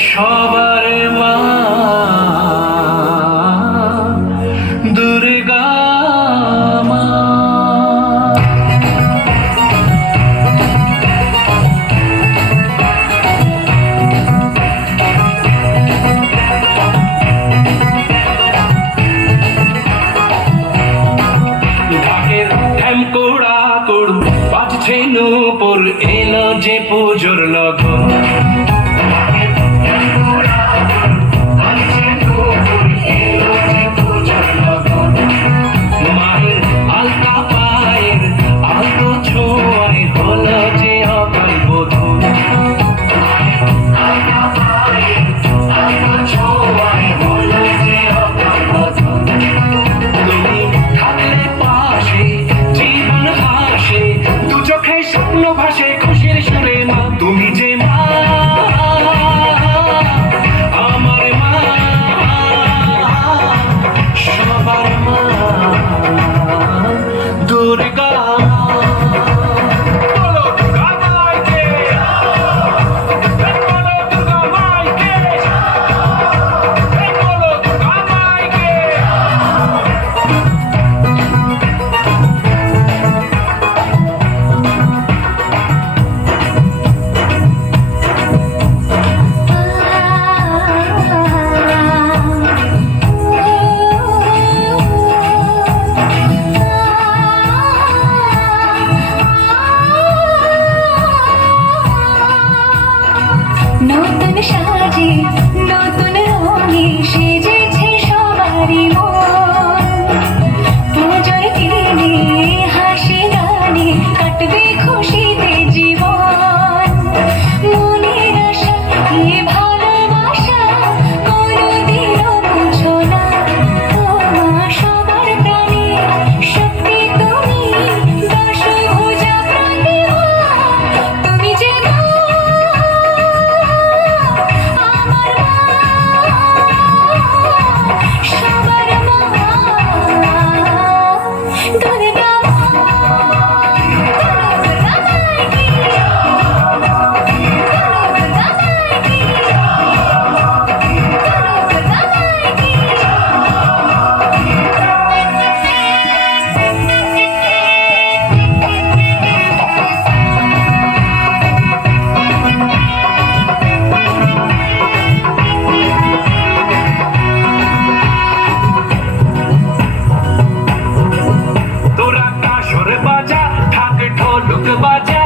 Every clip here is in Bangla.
সবার মা দুর্গা মা। ঢাকের ঢ্যামকোড়া কোড় বাজছে নূপুর, এলো যে পুজোর লগন। মায়ের আলতা পায়ের আলতো ছোঁয়ায় হলো যে অকাল বোধন। তুমি থাকলে পাশে জীবন হাসে, দু চোখে স্বপ্ন ভাসে খুশির সুরে মা। তুমি যে মা আমার মা, সবার মা দুর্গা মা। বলো দুর্গা মাইকে, বলো দুর্গা মাইকে, বলো দুর্গা মাইকে। নতুন সাজে নতুন রঙে সেজেছে সবারই মন। পুজোর দিনে হাসি গানে কাটবে খুশিতে জীবন। মনের আশা এ ভালোবাসা কোনোদিনও মুছো না। তোমার সবার প্রাণে শক্তি তুমি, দশভুজা প্রতিমা। তুমি যে মা আমার মা, সবার মা দুর্গা মা। দুর্গা মাইকে, দুর্গা মাইকে, দুর্গা তোরা কাসর বাজা, ঢাক ঢোলক বাজা,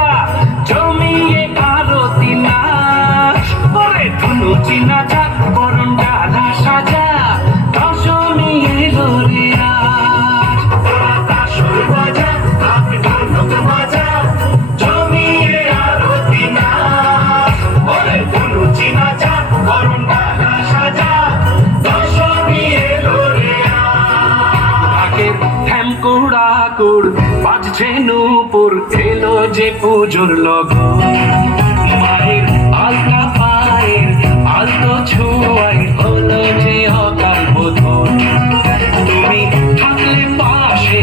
জমিয়ে আরতি নাচ। ওরে ধুনুচি নাচা, বরণ ডালা সাজা, দশমী এলো রে আজ। তোরা কাসর বাজা, ঢাক ঢোলক বাজা, জমিয়ে আরতি নাচ। ওরে ধুনুচি নাচা, বরণ ডালা সাজা, দশমী এলো রে আজ। ঢাকের ঢ্যামকোড়া কোড় বাজছে নূপুর, এলো যে পুজোর লগন। মায়ের আলতা পায়ের আলতো ছোঁয়ায় হলো যে অকাল বোধন। তুমি থাকলে পাশে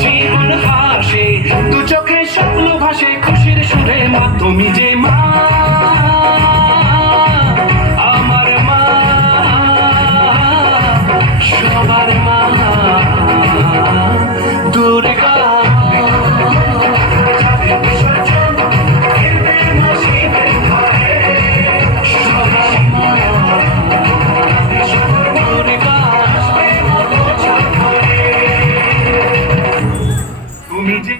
জীবন হাসে, দু চোখে স্বপ্ন ভাসে খুশির সুরে মা। তুমি যে মা আমার মা, সবার মা দুর্গা মা। সবার মা দুর্গা মা। তুমি যে